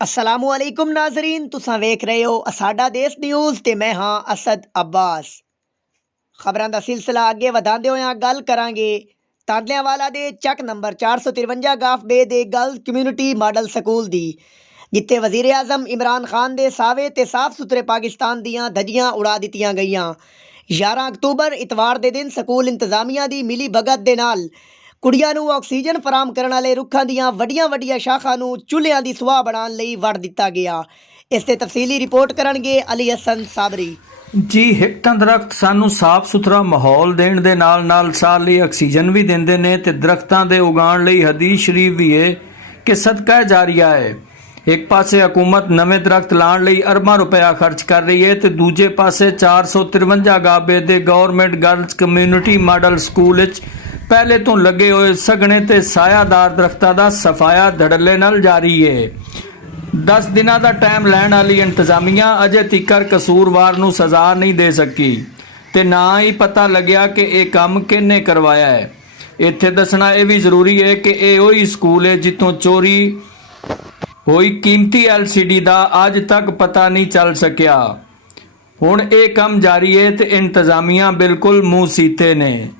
असलामुअलैकुम नाजरीन, तुसां वेख रहे हो साडा देश न्यूज़ ते मैं हाँ असद अब्बास। खबरां दा सिलसिला अगे वधांदे होया गल करांगे तांदलियावाला दे चक नंबर 453 गाफ बे दे गर्ल्स कम्यूनिटी मॉडल स्कूल दी, जिथे वजीर आजम इमरान खान दे सावे ते साफ सुथरे पाकिस्तान दियां धज्जियां उड़ा दित्तियां गईयां। 11 अक्तूबर इतवार दे दिन स्कूल इंतजामिया दी मिली भगत दे नाल कुड़ियां नूं ऑक्सीजन फराहम करने वाले रुखां दियां वड्डियां वड्डियां शाखां नूं चुल्हिਆਂ ਦੀ ਸੁਆਹ ਬਣਾਉਣ ਲਈ ਵੜ ਦਿੱਤਾ ਗਿਆ। ਇਸ ਤੇ ਤਫਸੀਲੀ ਰਿਪੋर्ट ਕਰਨਗੇ ਅਲੀ ਹਸਨ ਸਾਬਰੀ ਜੀ। ਇੱਕ ਤਾਂ ਦਰਖਤ ਸਾਨੂੰ ਸਾਫ਼ ਸੁਥਰਾ ਮਾਹੌਲ ਦੇਣ ਦੇ ਨਾਲ ਨਾਲ ਸਾਹ ਲਈ ਆਕਸੀਜਨ ਵੀ ਦਿੰਦੇ ਨੇ ਤੇ ਦਰਖਤਾਂ ਦੇ ਉਗਾਉਣ ਲਈ ਹਦੀਸ ਸ਼ਰੀਫ ਵੀ ਹੈ ਕਿ ਸਦਕਾ ਜਾਰੀਆ ਹੈ। ਇੱਕ ਪਾਸੇ ਹਕੂਮਤ ਨਵੇਂ ਦਰਖਤ ਲਾਉਣ ਲਈ ਅਰਬਾਂ ਰੁਪਇਆ ਖਰਚ ਕਰ ਰਹੀ ਹੈ ਤੇ ਦੂਜੇ ਪਾਸੇ 453 ਗਾਬੇ ਦੇ government girls community model school ਵਿੱਚ ਪਹਿਲੇ ਤੋਂ ਲੱਗੇ ਹੋਏ ਸਘਣੇ ਤੇ ਸਾਇਆਦਾਰ ਦਰਖਤਾਂ ਦਾ ਸਫਾਇਆ ਧੜੱਲੇ ਨਾਲ ਜਾਰੀ ਹੈ। 10 ਦਿਨਾਂ ਦਾ ਟਾਈਮ ਲੈਣ ਵਾਲੀ ਇੰਤਜ਼ਾਮੀਆ ਅਜੇ ਤੀਕਰ ਕਸੂਰਵਾਰ ਨੂੰ ਸਜ਼ਾ ਨਹੀਂ ਦੇ ਸਕੀ ਤੇ ਨਾ ਹੀ ਪਤਾ ਲੱਗਿਆ ਕਿ ਇਹ ਕੰਮ ਕਿਹਨੇ ਕਰਵਾਇਆ ਹੈ। ਇੱਥੇ ਦੱਸਣਾ ਇਹ ਵੀ ਜ਼ਰੂਰੀ ਹੈ ਕਿ ਇਹ ਉਹੀ ਸਕੂਲ ਹੈ ਜਿੱਥੋਂ ਚੋਰੀ ਹੋਈ ਕੀਮਤੀ LCD ਦਾ ਅੱਜ ਤੱਕ ਪਤਾ ਨਹੀਂ ਚੱਲ ਸਕਿਆ। ਹੁਣ ਇਹ ਕੰਮ ਜਾਰੀ ਹੈ ਤੇ ਇੰਤਜ਼ਾਮੀਆ ਬਿਲਕੁਲ ਮੂੰਹ ਸੀਤੇ ਨੇ।